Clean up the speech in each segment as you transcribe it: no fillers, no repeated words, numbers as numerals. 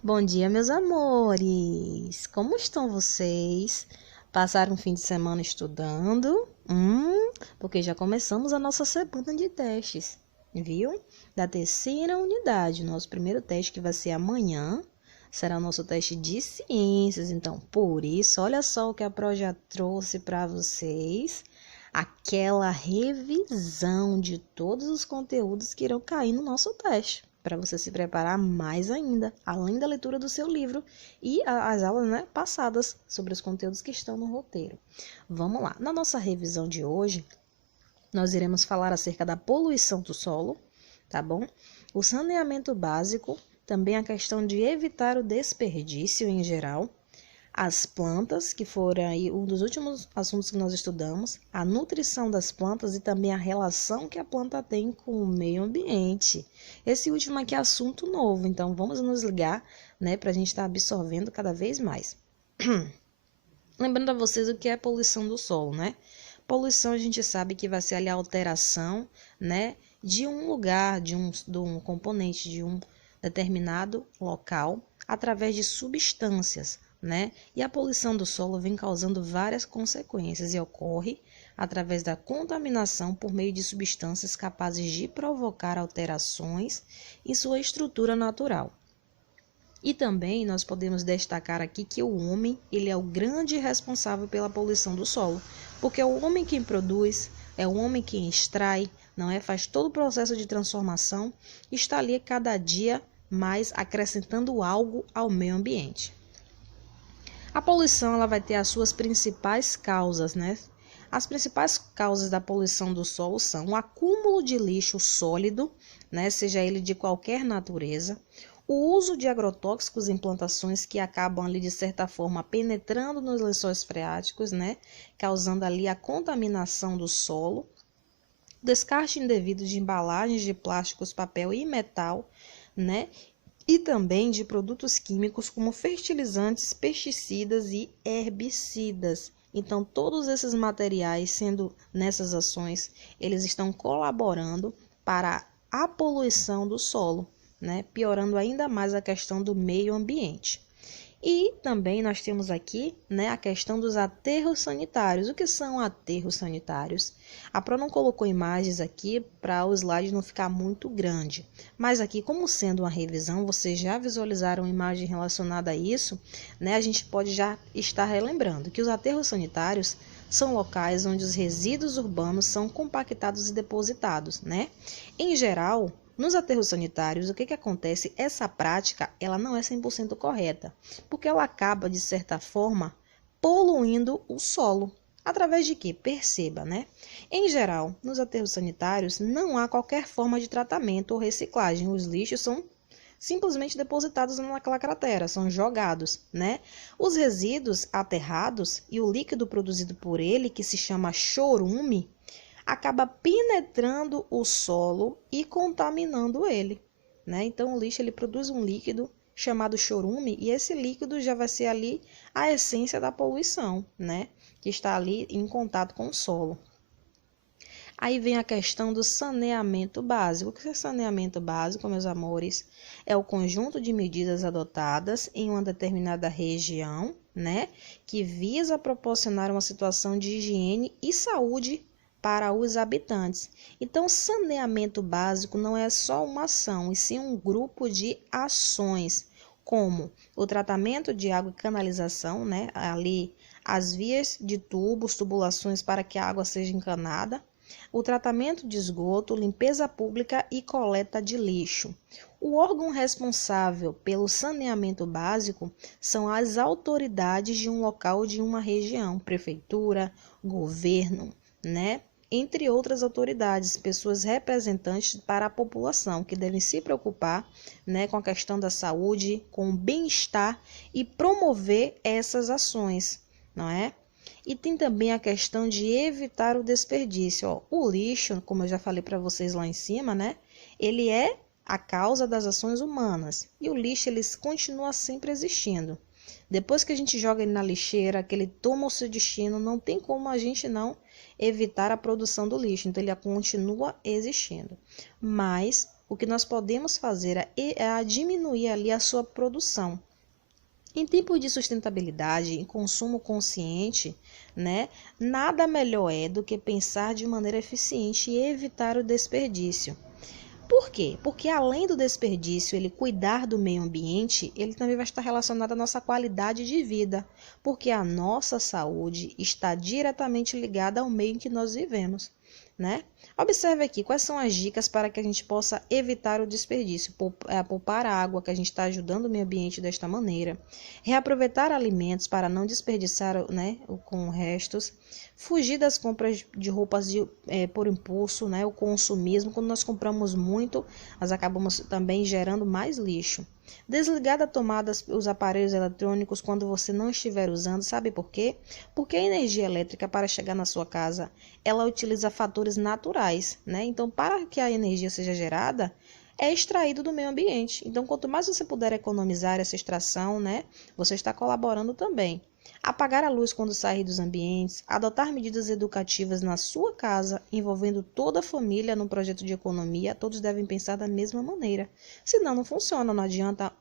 Bom dia, meus amores! Como estão vocês? Passaram um fim de semana estudando? Porque já começamos a nossa semana de testes, viu? Da terceira unidade. Nosso primeiro teste, que vai ser amanhã, será o nosso teste de ciências. Então, por isso, olha só o que a Pro já trouxe para vocês. Aquela revisão de todos os conteúdos que irão cair no nosso teste, para você se preparar mais ainda, além da leitura do seu livro e as aulas, né, passadas sobre os conteúdos que estão no roteiro. Vamos lá. Na nossa revisão de hoje, nós iremos falar acerca da poluição do solo, tá bom? O saneamento básico, também a questão de evitar o desperdício em geral, as plantas, que foram aí um dos últimos assuntos que nós estudamos, a nutrição das plantas e também a relação que a planta tem com o meio ambiente. Esse último aqui é assunto novo, então vamos nos ligar, né, para a gente estar absorvendo cada vez mais. Lembrando a vocês o que é poluição do solo, né? Poluição a gente sabe que vai ser ali a alteração, né, de um lugar, de um componente de um determinado local, através de substâncias, né? E a poluição do solo vem causando várias consequências e ocorre através da contaminação por meio de substâncias capazes de provocar alterações em sua estrutura natural. E também nós podemos destacar aqui que o homem, ele é o grande responsável pela poluição do solo, porque é o homem quem produz, é o homem quem extrai, não é? Faz todo o processo de transformação e está ali cada dia mais acrescentando algo ao meio ambiente. A poluição, ela vai ter as suas principais causas, né? As principais causas da poluição do solo são o acúmulo de lixo sólido, né? Seja ele de qualquer natureza, o uso de agrotóxicos em plantações que acabam ali de certa forma penetrando nos lençóis freáticos, né? Causando ali a contaminação do solo, descarte indevido de embalagens de plásticos, papel e metal, né? E também de produtos químicos como fertilizantes, pesticidas e herbicidas. Então, todos esses materiais, sendo nessas ações, eles estão colaborando para a poluição do solo, né? Piorando ainda mais a questão do meio ambiente. E também nós temos aqui, né, a questão dos aterros sanitários. O que são aterros sanitários? A Pro não colocou imagens aqui para o slide não ficar muito grande. Mas aqui, como sendo uma revisão, vocês já visualizaram uma imagem relacionada a isso, né? A gente pode já estar relembrando que os aterros sanitários são locais onde os resíduos urbanos são compactados e depositados, né? Em geral, nos aterros sanitários, o que acontece? Essa prática, ela não é 100% correta, porque ela acaba, de certa forma, poluindo o solo. Através de quê? Perceba, né? Em geral, nos aterros sanitários, não há qualquer forma de tratamento ou reciclagem. Os lixos são simplesmente depositados naquela cratera, são jogados, né? Os resíduos aterrados e o líquido produzido por ele, que se chama chorume, acaba penetrando o solo e contaminando ele, né? Então o lixo ele produz um líquido chamado chorume e esse líquido já vai ser ali a essência da poluição, né? Que está ali em contato com o solo. Aí vem a questão do saneamento básico. O que é saneamento básico, meus amores? É o conjunto de medidas adotadas em uma determinada região, né? Que visa proporcionar uma situação de higiene e saúde para os habitantes. Então, saneamento básico não é só uma ação, e sim um grupo de ações, como o tratamento de água e canalização, né? Ali as vias de tubos, tubulações para que a água seja encanada, o tratamento de esgoto, limpeza pública e coleta de lixo. O órgão responsável pelo saneamento básico são as autoridades de um local ou de uma região, prefeitura, governo, né? Entre outras autoridades, pessoas representantes para a população que devem se preocupar, né, com a questão da saúde, com o bem-estar e promover essas ações, não é? E tem também a questão de evitar o desperdício. Ó, o lixo, como eu já falei para vocês lá em cima, né? Ele é a causa das ações humanas. E o lixo, ele continua sempre existindo. Depois que a gente joga ele na lixeira, que ele toma o seu destino, não tem como a gente não evitar a produção do lixo. Então, ele continua existindo. Mas o que nós podemos fazer é diminuir ali a sua produção. Em tempos de sustentabilidade, em consumo consciente, né, nada melhor é do que pensar de maneira eficiente e evitar o desperdício. Por quê? Porque além do desperdício, ele cuidar do meio ambiente, ele também vai estar relacionado à nossa qualidade de vida, porque a nossa saúde está diretamente ligada ao meio em que nós vivemos, né? Observe aqui quais são as dicas para que a gente possa evitar o desperdício. Poupar a água, que a gente está ajudando o meio ambiente desta maneira. Reaproveitar alimentos para não desperdiçar, né, com restos. Fugir das compras de roupas por impulso, né, o consumismo. Quando nós compramos muito, nós acabamos também gerando mais lixo. Desligar da tomada os aparelhos eletrônicos quando você não estiver usando. Sabe por quê? Porque a energia elétrica, para chegar na sua casa, ela utiliza fatores naturais, né? Então, para que a energia seja gerada, é extraído do meio ambiente. Então, quanto mais você puder economizar essa extração, né, você está colaborando também. Apagar a luz quando sair dos ambientes, adotar medidas educativas na sua casa, envolvendo toda a família num projeto de economia, todos devem pensar da mesma maneira. Senão não funciona, não adianta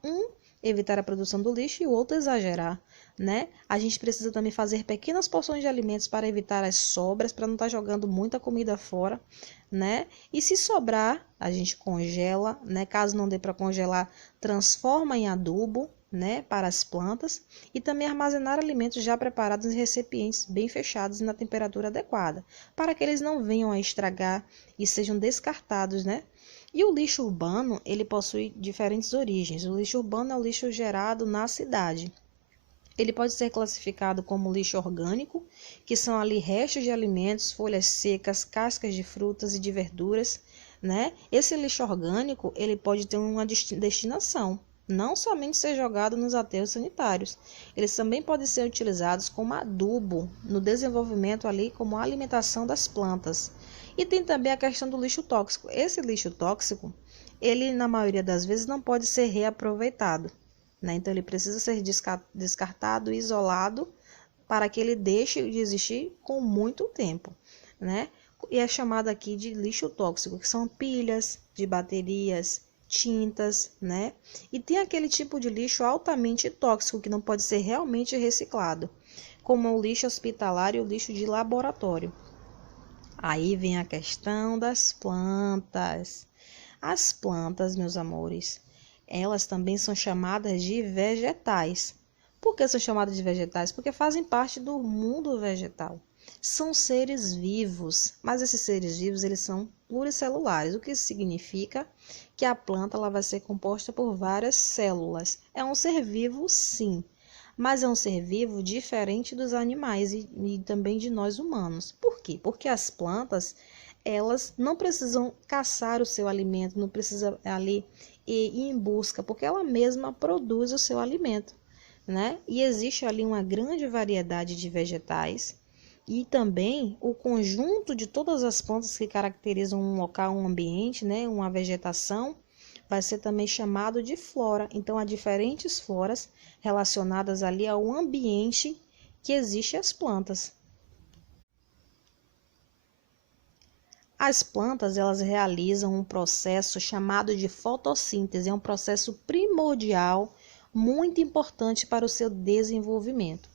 evitar a produção do lixo e o outro exagerar, né? A gente precisa também fazer pequenas porções de alimentos para evitar as sobras, para não estar jogando muita comida fora, né? E se sobrar, a gente congela, né? Caso não dê para congelar, transforma em adubo, né, para as plantas, e também armazenar alimentos já preparados em recipientes bem fechados e na temperatura adequada, para que eles não venham a estragar e sejam descartados, né? E o lixo urbano, ele possui diferentes origens. O lixo urbano é o lixo gerado na cidade. Ele pode ser classificado como lixo orgânico, que são ali restos de alimentos, folhas secas, cascas de frutas e de verduras, né? Esse lixo orgânico, ele pode ter uma destinação, não somente ser jogado nos aterros sanitários. Eles também podem ser utilizados como adubo no desenvolvimento ali, como alimentação das plantas. E tem também a questão do lixo tóxico. Esse lixo tóxico, ele na maioria das vezes não pode ser reaproveitado, né? Então ele precisa ser descartado, isolado, para que ele deixe de existir com muito tempo, né? E é chamado aqui de lixo tóxico, que são pilhas de baterias, tintas, né? E tem aquele tipo de lixo altamente tóxico que não pode ser realmente reciclado, como o lixo hospitalar e o lixo de laboratório. Aí vem a questão das plantas. As plantas, meus amores, elas também são chamadas de vegetais. Por que são chamadas de vegetais? Porque fazem parte do mundo vegetal. São seres vivos, mas esses seres vivos eles são pluricelulares, o que significa que a planta ela vai ser composta por várias células. É um ser vivo, sim, mas é um ser vivo diferente dos animais e também de nós humanos. Por quê? Porque as plantas elas não precisam caçar o seu alimento, não precisa ali ir em busca, porque ela mesma produz o seu alimento, né? E existe ali uma grande variedade de vegetais e também o conjunto de todas as plantas que caracterizam um local, um ambiente, né? Uma vegetação, vai ser também chamado de flora. Então, há diferentes floras relacionadas ali ao ambiente que existe as plantas. As plantas, elas realizam um processo chamado de fotossíntese, é um processo primordial, muito importante para o seu desenvolvimento.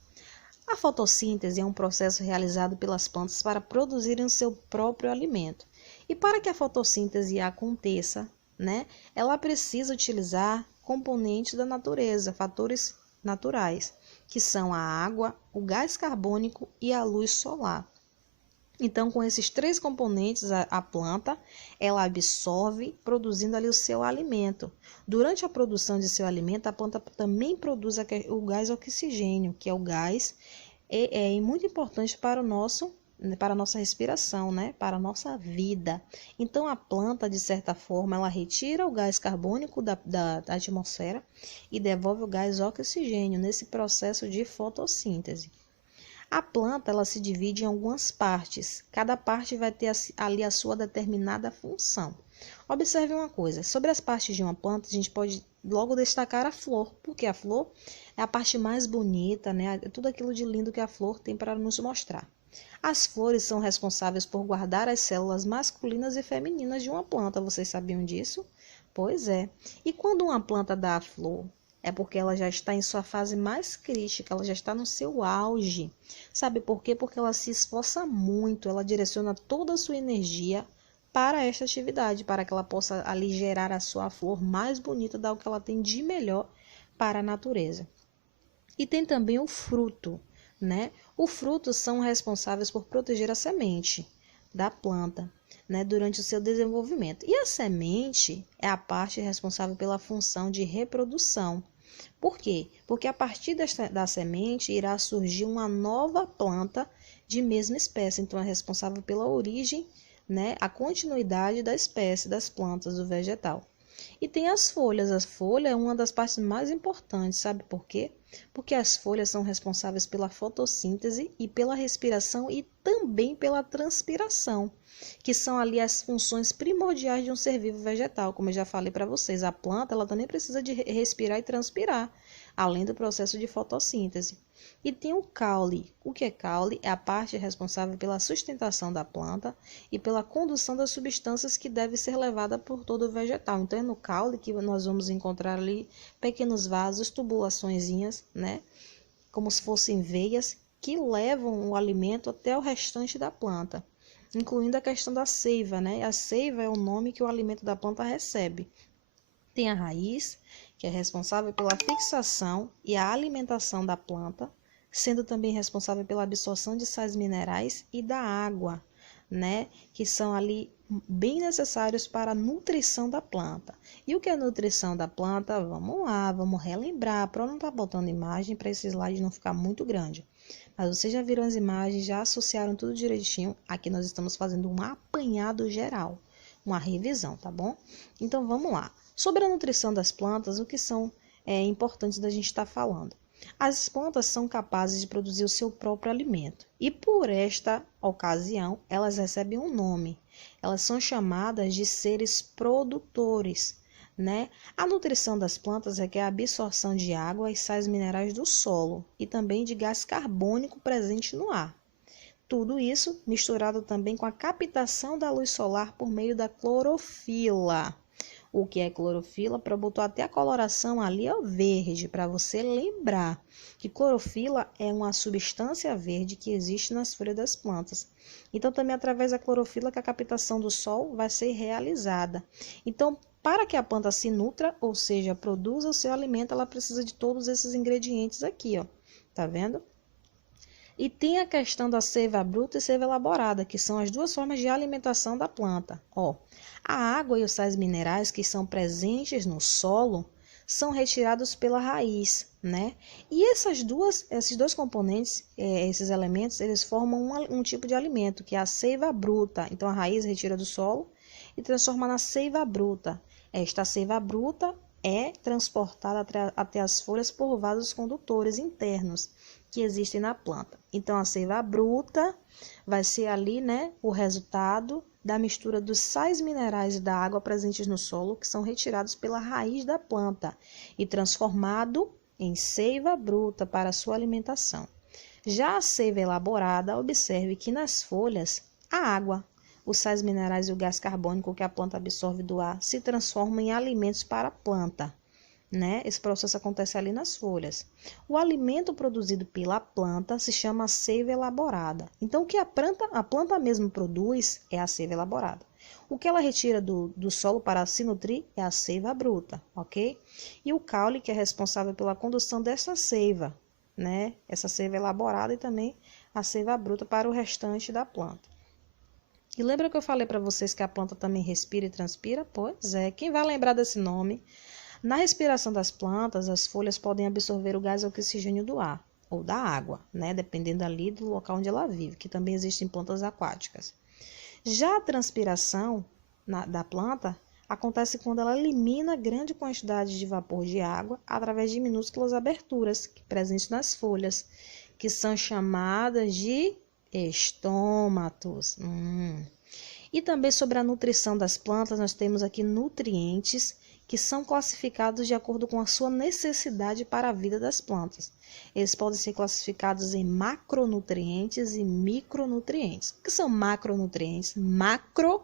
A fotossíntese é um processo realizado pelas plantas para produzirem o seu próprio alimento. E para que a fotossíntese aconteça, né, ela precisa utilizar componentes da natureza, fatores naturais, que são a água, o gás carbônico e a luz solar. Então, com esses três componentes, a planta, ela absorve, produzindo ali o seu alimento. Durante a produção de seu alimento, a planta também produz o gás oxigênio, que é o gás muito importante para para a nossa respiração, né? Para a nossa vida. Então, a planta, de certa forma, ela retira o gás carbônico da atmosfera e devolve o gás oxigênio nesse processo de fotossíntese. A planta ela se divide em algumas partes. Cada parte vai ter ali a sua determinada função. Observe uma coisa, sobre as partes de uma planta, a gente pode logo destacar a flor, porque a flor é a parte mais bonita, né? É tudo aquilo de lindo que a flor tem para nos mostrar. As flores são responsáveis por guardar as células masculinas e femininas de uma planta. Vocês sabiam disso? Pois é. E quando uma planta dá a flor, é porque ela já está em sua fase mais crítica, ela já está no seu auge. Sabe por quê? Porque ela se esforça muito, ela direciona toda a sua energia para esta atividade, para que ela possa ali gerar a sua flor mais bonita, dar o que ela tem de melhor para a natureza. E tem também o fruto, né? Os frutos são responsáveis por proteger a semente da planta, né, durante o seu desenvolvimento. E a semente é a parte responsável pela função de reprodução. Por quê? Porque a partir da semente irá surgir uma nova planta de mesma espécie. Então, é responsável pela origem, né, a continuidade da espécie das plantas do vegetal. E tem as folhas. A folha é uma das partes mais importantes, sabe por quê? Porque as folhas são responsáveis pela fotossíntese e pela respiração e também pela transpiração, que são ali as funções primordiais de um ser vivo vegetal. Como eu já falei para vocês, a planta ela também precisa de respirar e transpirar, além do processo de fotossíntese. E tem o caule. O que é caule? É a parte responsável pela sustentação da planta e pela condução das substâncias que devem ser levadas por todo o vegetal. Então, é no caule que nós vamos encontrar ali pequenos vasos, tubulaçõezinhas, né? Como se fossem veias que levam o alimento até o restante da planta, incluindo a questão da seiva, né? A seiva é o nome que o alimento da planta recebe. Tem a raiz, que é responsável pela fixação e a alimentação da planta, sendo também responsável pela absorção de sais minerais e da água, né? Que são ali bem necessários para a nutrição da planta. E o que é a nutrição da planta? Vamos lá, vamos relembrar. Para não estar botando imagem para esse slide não ficar muito grande. Mas vocês já viram as imagens, já associaram tudo direitinho. Aqui nós estamos fazendo um apanhado geral, uma revisão, tá bom? Então vamos lá. Sobre a nutrição das plantas, o que são importantes da gente estar falando? As plantas são capazes de produzir o seu próprio alimento e por esta ocasião elas recebem um nome. Elas são chamadas de seres produtores, né? A nutrição das plantas requer a absorção de água e sais minerais do solo e também de gás carbônico presente no ar. Tudo isso misturado também com a captação da luz solar por meio da clorofila. O que é clorofila? Botou até a coloração ali ao verde, para você lembrar que clorofila é uma substância verde que existe nas folhas das plantas. Então, também através da clorofila que a captação do sol vai ser realizada. Então, para que a planta se nutra, ou seja, produza o seu alimento, ela precisa de todos esses ingredientes aqui, ó. Tá vendo? E tem a questão da seiva bruta e seiva elaborada, que são as duas formas de alimentação da planta. Ó, a água e os sais minerais que são presentes no solo são retirados pela raiz, né? E esses dois componentes, esses elementos, eles formam um tipo de alimento, que é a seiva bruta. Então, a raiz retira do solo e transforma na seiva bruta. Esta seiva bruta é transportada até as folhas por vasos condutores internos que existem na planta. Então, a seiva bruta vai ser ali, né, o resultado da mistura dos sais minerais e da água presentes no solo, que são retirados pela raiz da planta e transformado em seiva bruta para sua alimentação. Já a seiva elaborada, observe que nas folhas, a água, os sais minerais e o gás carbônico que a planta absorve do ar se transformam em alimentos para a planta, né? Esse processo acontece ali nas folhas. O alimento produzido pela planta se chama seiva elaborada. Então, o que a planta mesmo produz é a seiva elaborada. O que ela retira do solo para se nutrir é a seiva bruta, ok? E o caule, que é responsável pela condução dessa seiva, né? Essa seiva elaborada e também a seiva bruta para o restante da planta. E lembra que eu falei para vocês que a planta também respira e transpira? Pois é, quem vai lembrar desse nome? Na respiração das plantas, as folhas podem absorver o gás oxigênio do ar ou da água, né? Dependendo ali do local onde ela vive, que também existem plantas aquáticas. Já a transpiração da planta acontece quando ela elimina grande quantidade de vapor de água através de minúsculas aberturas presentes nas folhas, que são chamadas de estômatos. E também sobre a nutrição das plantas, nós temos aqui nutrientes que são classificados de acordo com a sua necessidade para a vida das plantas. Eles podem ser classificados em macronutrientes e micronutrientes. O que são macronutrientes? Macro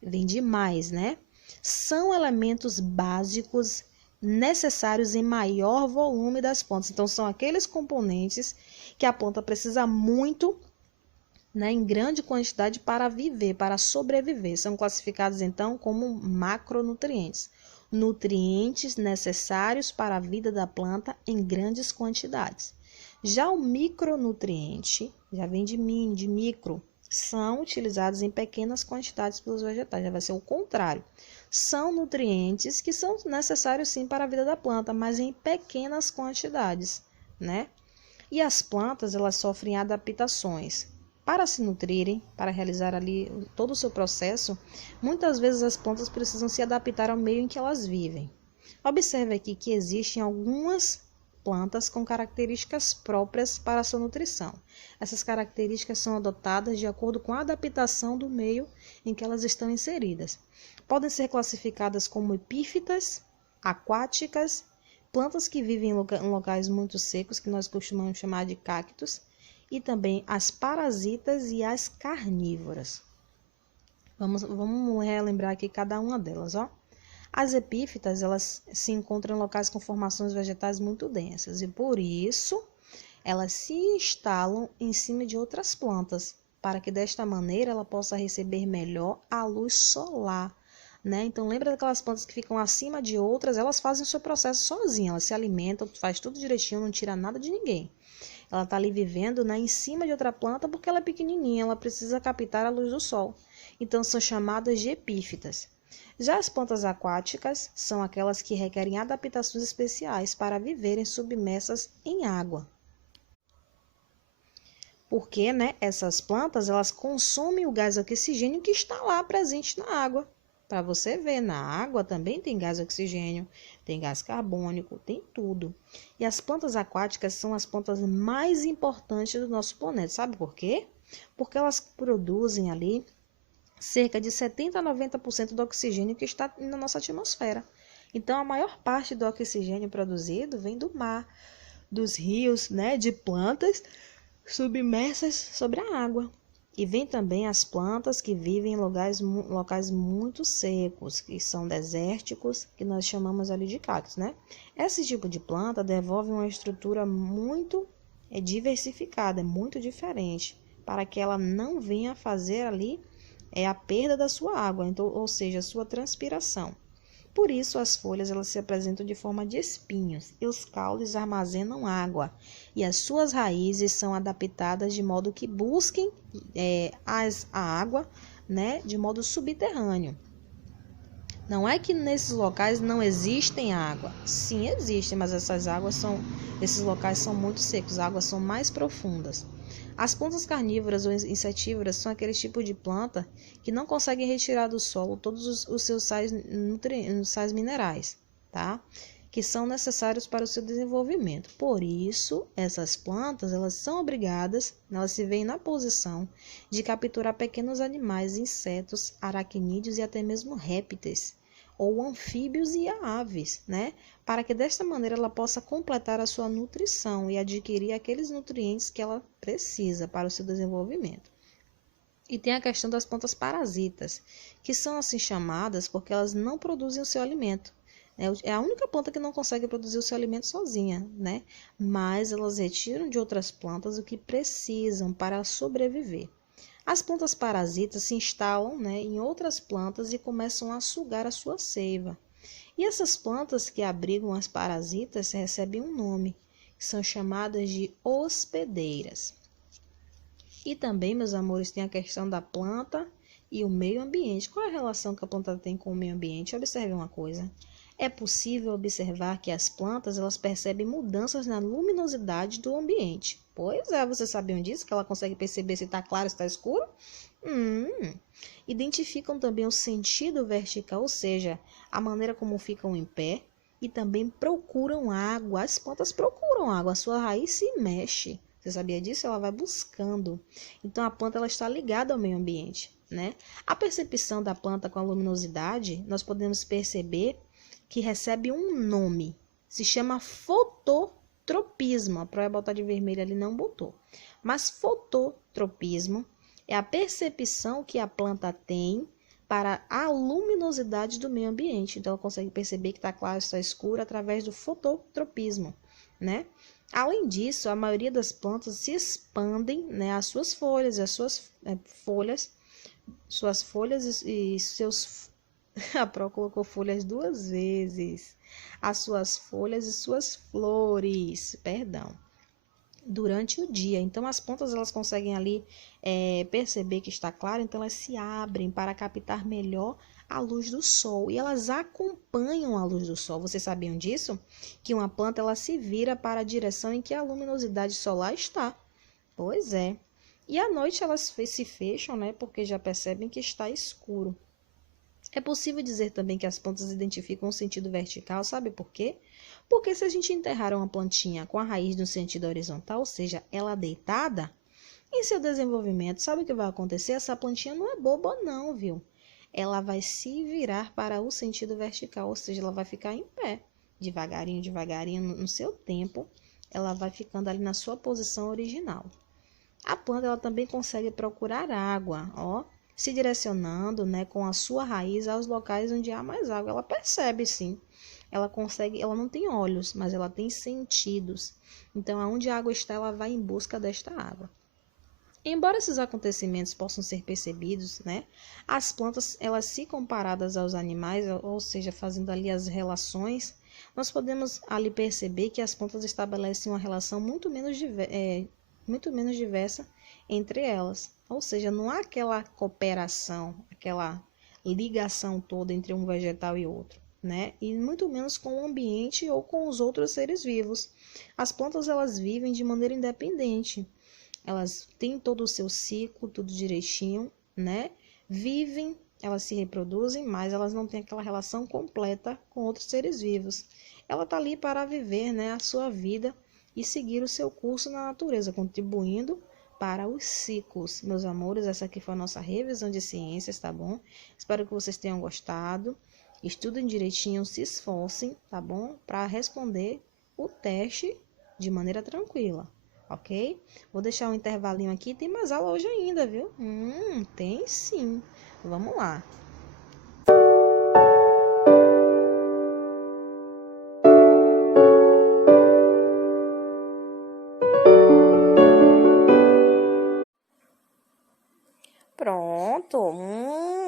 vem de mais, né? São elementos básicos necessários em maior volume das plantas. Então, são aqueles componentes que a planta precisa muito, né, em grande quantidade para viver, para sobreviver. São classificados, então, como macronutrientes. Nutrientes necessários para a vida da planta em grandes quantidades. Já o micronutriente, já vem de micro, são utilizados em pequenas quantidades pelos vegetais, já vai ser o contrário. São nutrientes que são necessários sim para a vida da planta, mas em pequenas quantidades, né? E as plantas, elas sofrem adaptações. Para se nutrirem, para realizar ali todo o seu processo, muitas vezes as plantas precisam se adaptar ao meio em que elas vivem. Observe aqui que existem algumas plantas com características próprias para a sua nutrição. Essas características são adotadas de acordo com a adaptação do meio em que elas estão inseridas. Podem ser classificadas como epífitas, aquáticas, plantas que vivem em locais muito secos, que nós costumamos chamar de cactos, e também as parasitas e as carnívoras. Vamos relembrar aqui cada uma delas, ó. As epífitas, elas se encontram em locais com formações vegetais muito densas e por isso elas se instalam em cima de outras plantas, para que desta maneira ela possa receber melhor a luz solar, né? Então lembra daquelas plantas que ficam acima de outras, elas fazem o seu processo sozinhas, elas se alimentam, faz tudo direitinho, não tira nada de ninguém. Ela está ali vivendo, né, em cima de outra planta porque ela é pequenininha, ela precisa captar a luz do sol. Então, são chamadas de epífitas. Já as plantas aquáticas são aquelas que requerem adaptações especiais para viverem submersas em água. Porque, né, essas plantas elas consomem o gás oxigênio que está lá presente na água. Para você ver, na água também tem gás oxigênio, tem gás carbônico, tem tudo. E as plantas aquáticas são as plantas mais importantes do nosso planeta. Sabe por quê? Porque elas produzem ali cerca de 70 a 90% do oxigênio que está na nossa atmosfera. Então, a maior parte do oxigênio produzido vem do mar, dos rios, né, de plantas submersas sobre a água. E vem também as plantas que vivem em locais muito secos, que são desérticos, que nós chamamos ali de cactos, né? Esse tipo de planta devolve uma estrutura muito diversificada, muito diferente, para que ela não venha fazer ali a perda da sua água, então, ou seja, a sua transpiração. Por isso, as folhas elas se apresentam de forma de espinhos e os caules armazenam água e as suas raízes são adaptadas de modo que busquem a água, né, de modo subterrâneo. Não é que nesses locais não existem água. Sim, existem, mas esses locais são muito secos, as águas são mais profundas. As plantas carnívoras ou insetívoras são aquele tipo de planta que não conseguem retirar do solo todos os seus sais minerais, tá? Que são necessários para o seu desenvolvimento. Por isso, essas plantas elas são obrigadas, elas se veem na posição de capturar pequenos animais, insetos, aracnídeos e até mesmo répteis, ou anfíbios e aves, né? Para que desta maneira ela possa completar a sua nutrição e adquirir aqueles nutrientes que ela precisa para o seu desenvolvimento. E tem a questão das plantas parasitas, que são assim chamadas porque elas não produzem o seu alimento. É a única planta que não consegue produzir o seu alimento sozinha, né? Mas elas retiram de outras plantas o que precisam para sobreviver. As plantas parasitas se instalam, né, em outras plantas e começam a sugar a sua seiva. E essas plantas que abrigam as parasitas recebem um nome, que são chamadas de hospedeiras. E também, meus amores, tem a questão da planta e o meio ambiente. Qual é a relação que a planta tem com o meio ambiente? Observe uma coisa. É possível observar que as plantas elas percebem mudanças na luminosidade do ambiente. Pois é, vocês sabiam disso? Que ela consegue perceber se está claro ou se está escuro? Identificam também o sentido vertical, ou seja, a maneira como ficam em pé, e também procuram água. As plantas procuram água, a sua raiz se mexe. Você sabia disso? Ela vai buscando. Então, a planta ela está ligada ao meio ambiente. né? A percepção da planta com a luminosidade, nós podemos perceber que recebe um nome. Se chama fototropismo. A Pro ia botar de vermelho ali, não botou. Mas fototropismo é a percepção que a planta tem para a luminosidade do meio ambiente. Então, ela consegue perceber que está claro, está escuro através do fototropismo, né? Além disso, a maioria das plantas se expandem, né, as suas folhas, suas folhas e seus... A Pro colocou folhas 2 vezes. As suas folhas e suas flores, perdão, durante o dia. Então, as plantas elas conseguem ali perceber que está claro, então elas se abrem para captar melhor a luz do sol e elas acompanham a luz do sol. Vocês sabiam disso? Que uma planta ela se vira para a direção em que a luminosidade solar está. Pois é. E à noite elas se fecham, né? Porque já percebem que está escuro. É possível dizer também que as plantas identificam o sentido vertical, sabe por quê? Porque se a gente enterrar uma plantinha com a raiz no sentido horizontal, ou seja, ela deitada, em seu desenvolvimento, sabe o que vai acontecer? Essa plantinha não é boba não, viu? Ela vai se virar para o sentido vertical, ou seja, ela vai ficar em pé, devagarinho, devagarinho, no seu tempo, ela vai ficando ali na sua posição original. A planta ela também consegue procurar água, ó, se direcionando, né, com a sua raiz aos locais onde há mais água. Ela percebe, sim. Ela consegue, ela não tem olhos, mas ela tem sentidos. Então, aonde a água está, ela vai em busca desta água. Embora esses acontecimentos possam ser percebidos, né, as plantas, elas se comparadas aos animais, ou seja, fazendo ali as relações, nós podemos ali perceber que as plantas estabelecem uma relação muito menos diversa entre elas. Ou seja, não há aquela cooperação, aquela ligação toda entre um vegetal e outro, né? E muito menos com o ambiente ou com os outros seres vivos. As plantas, elas vivem de maneira independente. Elas têm todo o seu ciclo, tudo direitinho, né? Vivem, elas se reproduzem, mas elas não têm aquela relação completa com outros seres vivos. Ela está ali para viver, né, a sua vida e seguir o seu curso na natureza, contribuindo para os ciclos. Meus amores, essa aqui foi a nossa revisão de ciências, tá bom? Espero que vocês tenham gostado. Estudem direitinho, se esforcem, tá bom? Para responder o teste de maneira tranquila. Ok? Vou deixar um intervalinho aqui. Tem mais aula hoje ainda, viu? Tem sim. Vamos lá. Pronto.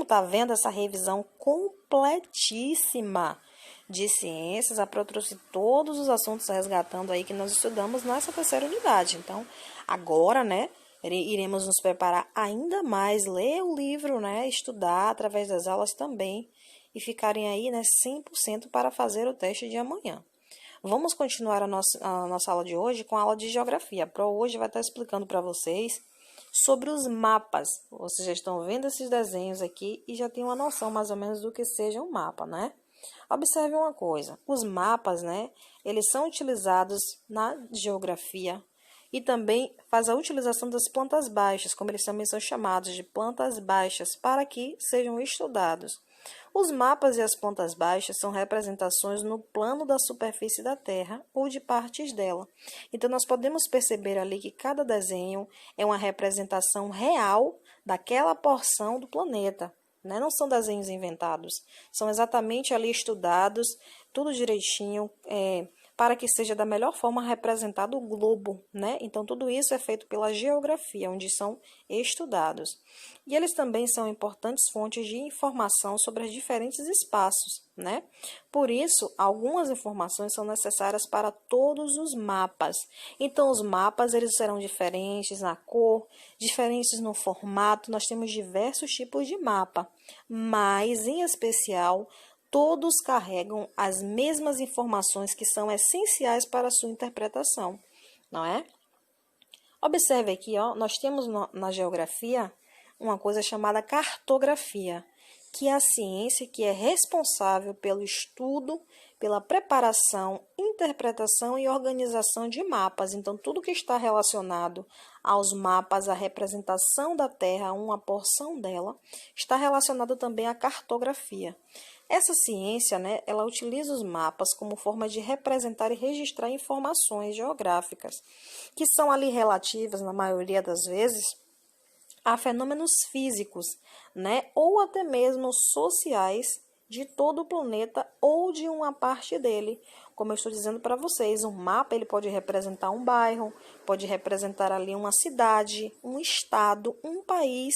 Tá vendo essa revisão completíssima de ciências? A Pro trouxe todos os assuntos resgatando aí que nós estudamos nessa terceira unidade. Então, agora, né, iremos nos preparar ainda mais, ler o livro, né, estudar através das aulas também e ficarem aí, né, 100% para fazer o teste de amanhã. Vamos continuar a nossa aula de hoje com a aula de geografia. A Pro hoje vai estar explicando para vocês sobre os mapas. Vocês já estão vendo esses desenhos aqui e já tem uma noção mais ou menos do que seja um mapa, né? Observe uma coisa, os mapas, né, eles são utilizados na geografia e também faz a utilização das plantas baixas, como eles também são chamados de plantas baixas, para que sejam estudados. Os mapas e as plantas baixas são representações no plano da superfície da Terra ou de partes dela. Então, nós podemos perceber ali que cada desenho é uma representação real daquela porção do planeta, né? Não são desenhos inventados, são exatamente ali estudados, tudo direitinho, para que seja da melhor forma representado o globo, né? Então, tudo isso é feito pela geografia, onde são estudados. E eles também são importantes fontes de informação sobre os diferentes espaços, né? Por isso, algumas informações são necessárias para todos os mapas. Então, os mapas, eles serão diferentes na cor, diferentes no formato. Nós temos diversos tipos de mapa, mas, em especial, todos carregam as mesmas informações que são essenciais para a sua interpretação, não é? Observe aqui, ó, nós temos na geografia uma coisa chamada cartografia, que é a ciência que é responsável pelo estudo, pela preparação, interpretação e organização de mapas. Então, tudo que está relacionado aos mapas, a representação da Terra, uma porção dela, está relacionado também à cartografia. Essa ciência, né, ela utiliza os mapas como forma de representar e registrar informações geográficas, que são ali relativas, na maioria das vezes, a fenômenos físicos, né, ou até mesmo sociais de todo o planeta ou de uma parte dele. Como eu estou dizendo para vocês, um mapa ele pode representar um bairro, pode representar ali uma cidade, um estado, um país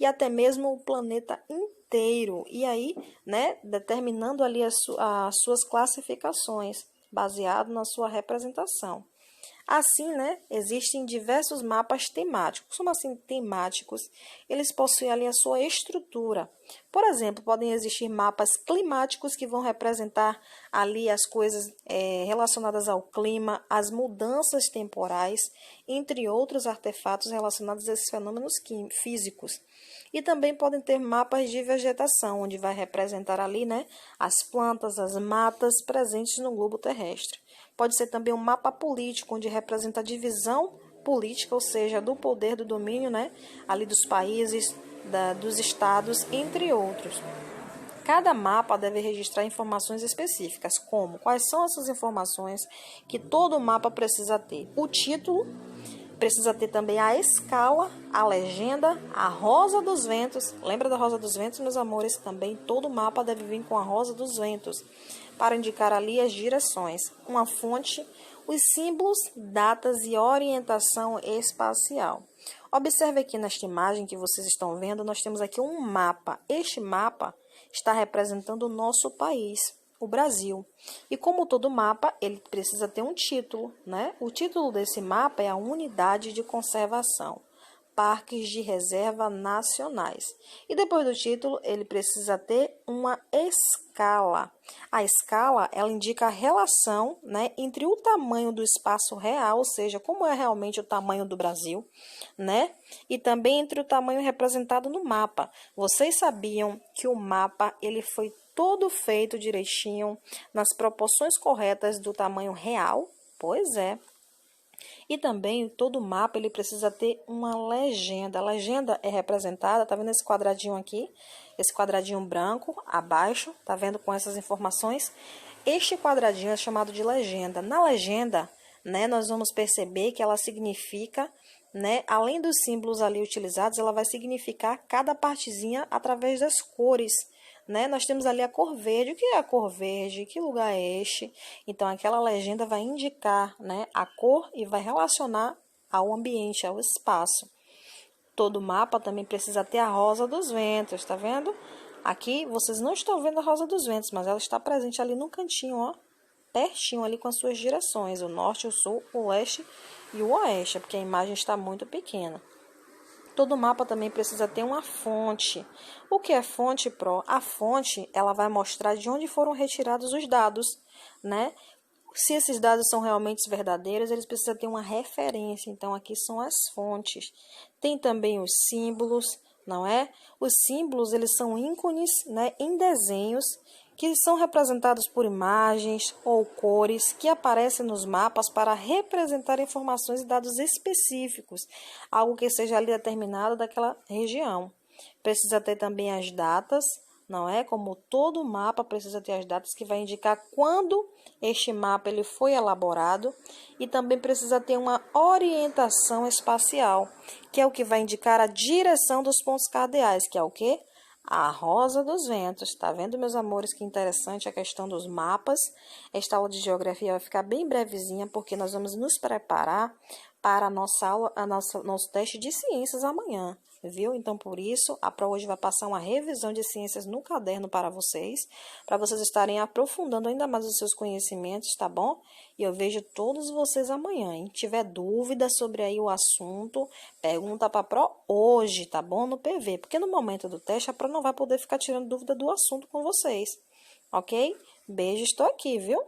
e até mesmo o planeta inteiro. E aí, né, determinando ali as suas classificações, baseado na sua representação. Assim, né, existem diversos mapas temáticos. Como assim temáticos? Eles possuem ali a sua estrutura. Por exemplo, podem existir mapas climáticos que vão representar ali as coisas relacionadas ao clima, as mudanças temporais, entre outros artefatos relacionados a esses fenômenos físicos. E também podem ter mapas de vegetação, onde vai representar ali, né, as plantas, as matas presentes no globo terrestre. Pode ser também um mapa político, onde representa a divisão política, ou seja, do poder, do domínio, né, ali dos países, dos estados, entre outros. Cada mapa deve registrar informações específicas, como quais são essas informações que todo mapa precisa ter. O título, precisa ter também a escala, a legenda, a rosa dos ventos. Lembra da rosa dos ventos, meus amores? Também todo mapa deve vir com a rosa dos ventos, para indicar ali as direções, uma fonte, os símbolos, datas e orientação espacial. Observe aqui nesta imagem que vocês estão vendo, nós temos aqui um mapa. Este mapa está representando o nosso país, o Brasil. E como todo mapa, ele precisa ter um título, né? O título desse mapa é a Unidade de Conservação, Parques de Reserva Nacionais. E depois do título, ele precisa ter uma escala. A escala, ela indica a relação, né, entre o tamanho do espaço real, ou seja, como é realmente o tamanho do Brasil, né, e também entre o tamanho representado no mapa. Vocês sabiam que o mapa, ele foi todo feito direitinho, nas proporções corretas do tamanho real? Pois é. E também todo mapa ele precisa ter uma legenda. A legenda é representada, tá vendo esse quadradinho aqui? Esse quadradinho branco abaixo, tá vendo com essas informações? Este quadradinho é chamado de legenda. Na legenda, né, nós vamos perceber que ela significa, né, além dos símbolos ali utilizados, ela vai significar cada partezinha através das cores. Né? Nós temos ali a cor verde. O que é a cor verde? Que lugar é este? Então, aquela legenda vai indicar, né, a cor e vai relacionar ao ambiente, ao espaço. Todo mapa também precisa ter a rosa dos ventos, tá vendo? Aqui vocês não estão vendo a rosa dos ventos, mas ela está presente ali no cantinho, ó, pertinho ali com as suas direções, o norte, o sul, o leste e o oeste, porque a imagem está muito pequena. Todo mapa também precisa ter uma fonte. O que é fonte, Pro? A fonte, ela vai mostrar de onde foram retirados os dados, né? Se esses dados são realmente verdadeiros, eles precisam ter uma referência. Então, aqui são as fontes. Tem também os símbolos, não é? Os símbolos, eles são ícones, né, em desenhos, que são representados por imagens ou cores que aparecem nos mapas para representar informações e dados específicos, algo que seja ali determinado daquela região. Precisa ter também as datas, não é? Como todo mapa precisa ter as datas que vai indicar quando este mapa ele foi elaborado, e também precisa ter uma orientação espacial, que é o que vai indicar a direção dos pontos cardeais, que é o quê? A rosa dos ventos. Tá vendo, meus amores, que interessante a questão dos mapas? Esta aula de geografia vai ficar bem brevezinha, porque nós vamos nos preparar para a nossa aula, nosso teste de ciências amanhã, viu? Então, por isso, a Pro hoje vai passar uma revisão de ciências no caderno para vocês estarem aprofundando ainda mais os seus conhecimentos, tá bom? E eu vejo todos vocês amanhã, hein? Tiver dúvida sobre aí o assunto, pergunta para a Pro hoje, tá bom? No PV, porque no momento do teste a Pro não vai poder ficar tirando dúvida do assunto com vocês, ok? Beijo, estou aqui, viu?